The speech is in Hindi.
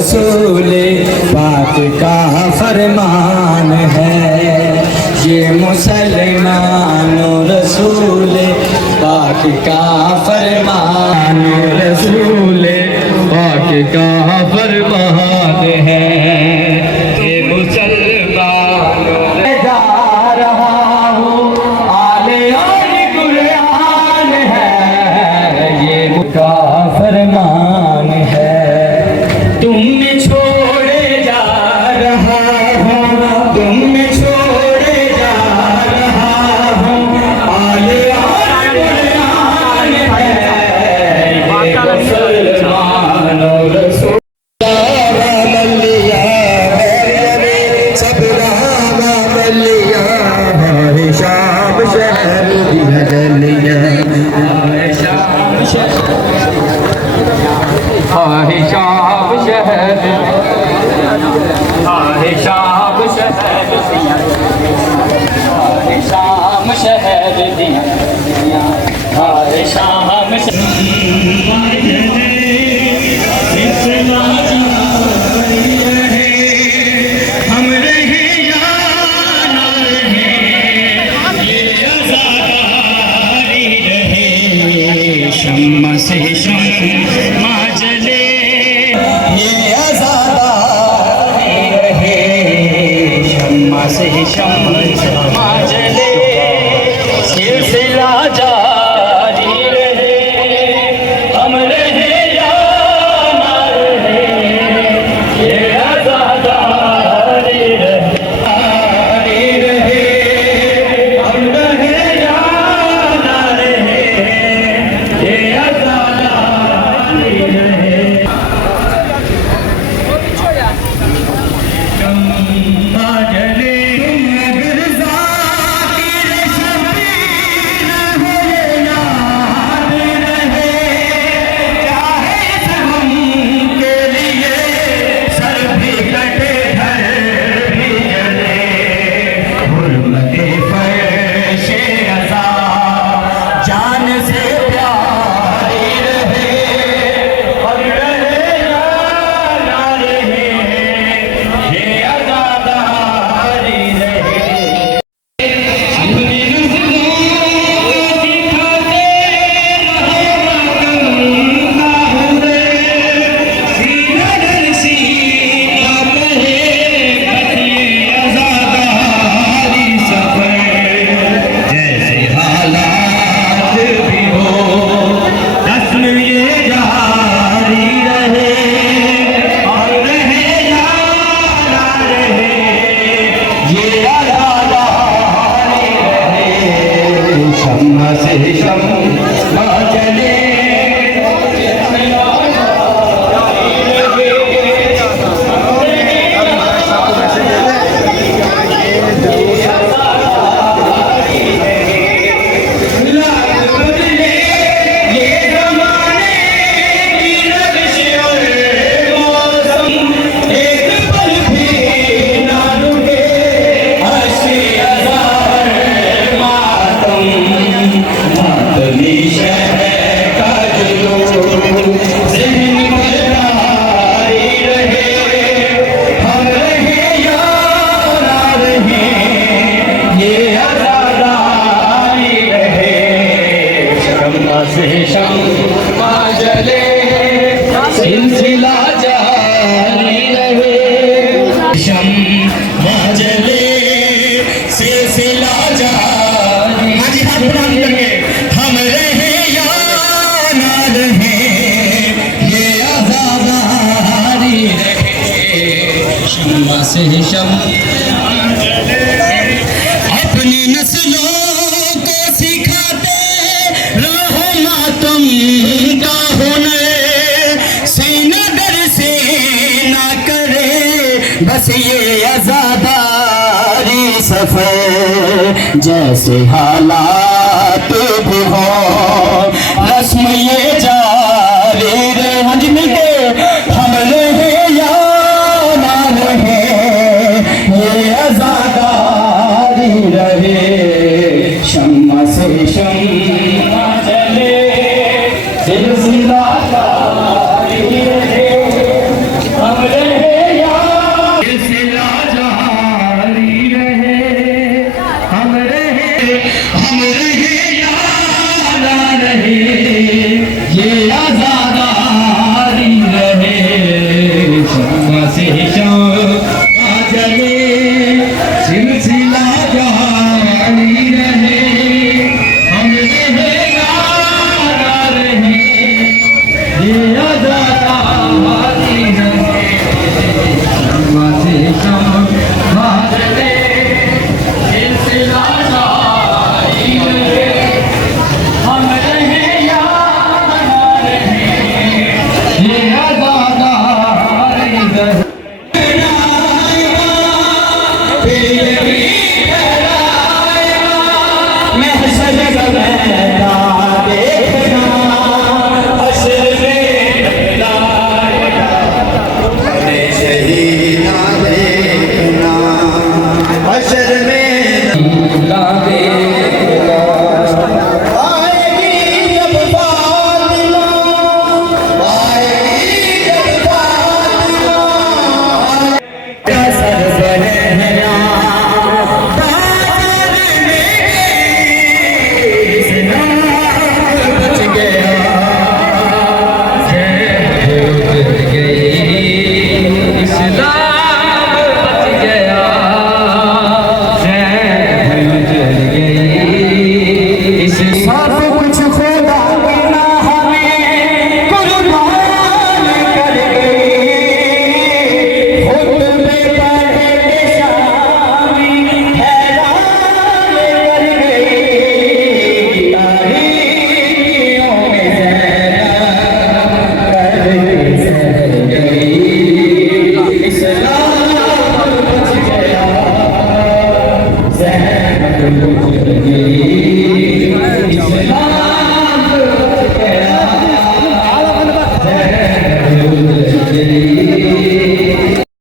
रसूल पाक का फरमान है। ये मुसलमान रसूल पाक का फरमान, रसूल पाक का फरमान है। ये मुसलमान जा रहा हूँ आले और कुरान है, ये का फरमान है। तुम में छोड़े जा रहा हूँ, तुम में छोड़े जा रहा हूँ आले और कुरान है। ये मुसलमान रसूल शम्मा से शम्मा जले, ये आज़ादारी रहे। शम्मा से शम्मा जले, सिलसिला जारी रहे। हम रहे या ना रहे, ये आज़ादारी रहे। हम रहे या ना रहे, सिलसिला जारी रहे। शम्मा जले, सिलसिला जारी। हम रहे या ना रहे, ये आज़ादारी रहे। शम्मा से शम्मा जले, अपनी नस्लों को सिखाते रहो मातम का हुनर। सीना दर से ना करे बस ये आज़ादारी सफ़र, जैसे हालात भी हो